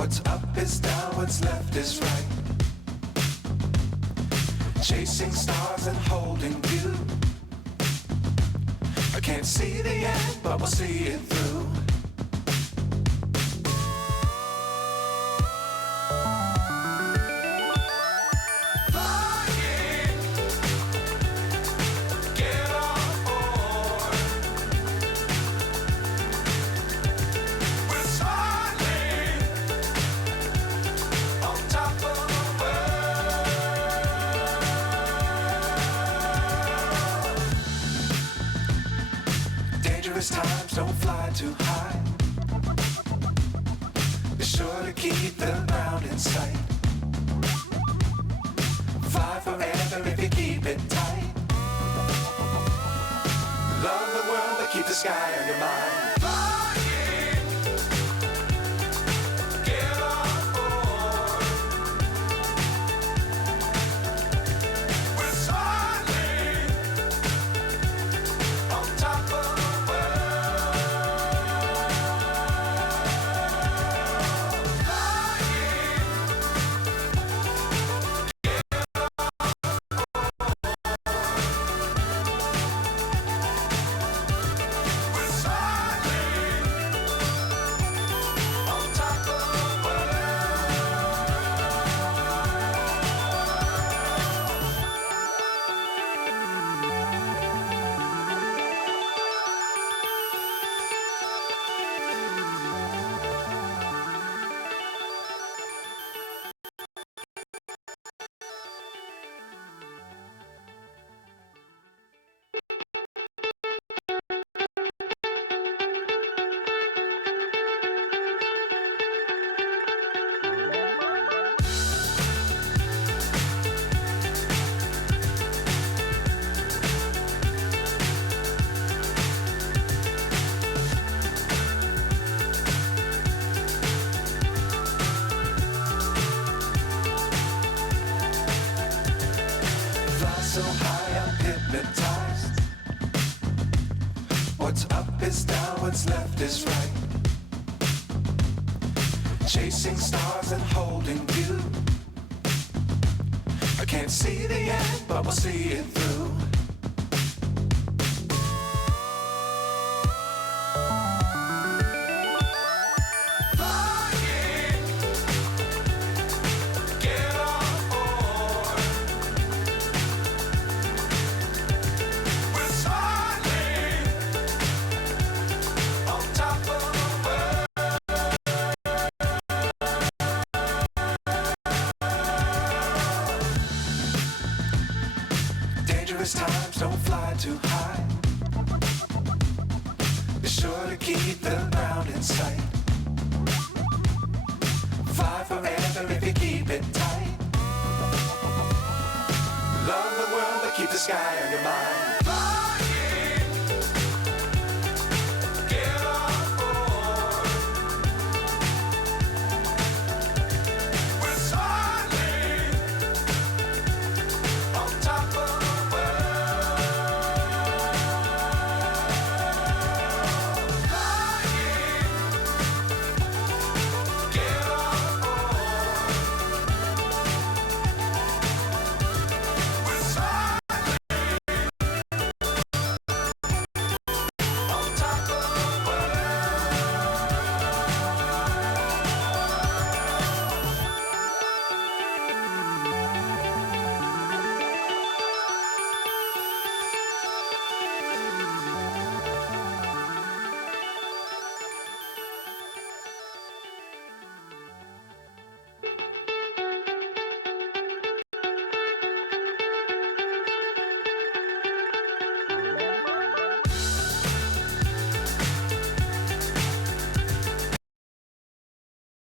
What's up is down, what's left is right. Chasing stars and holding you. I can't see the end, but we'll see it through. Times don't fly too high. Be sure to keep the ground in sight. Fly forever if you keep it tight. Love the world but keep the sky on your mind. So high I'm hypnotized. What's up is down, what's left is right. Chasing stars and holding you. I can't see the end, but we'll see it through. Times don't fly too high. Be sure to keep the ground in sight. Fly forever if you keep it tight. Love the world but keep the sky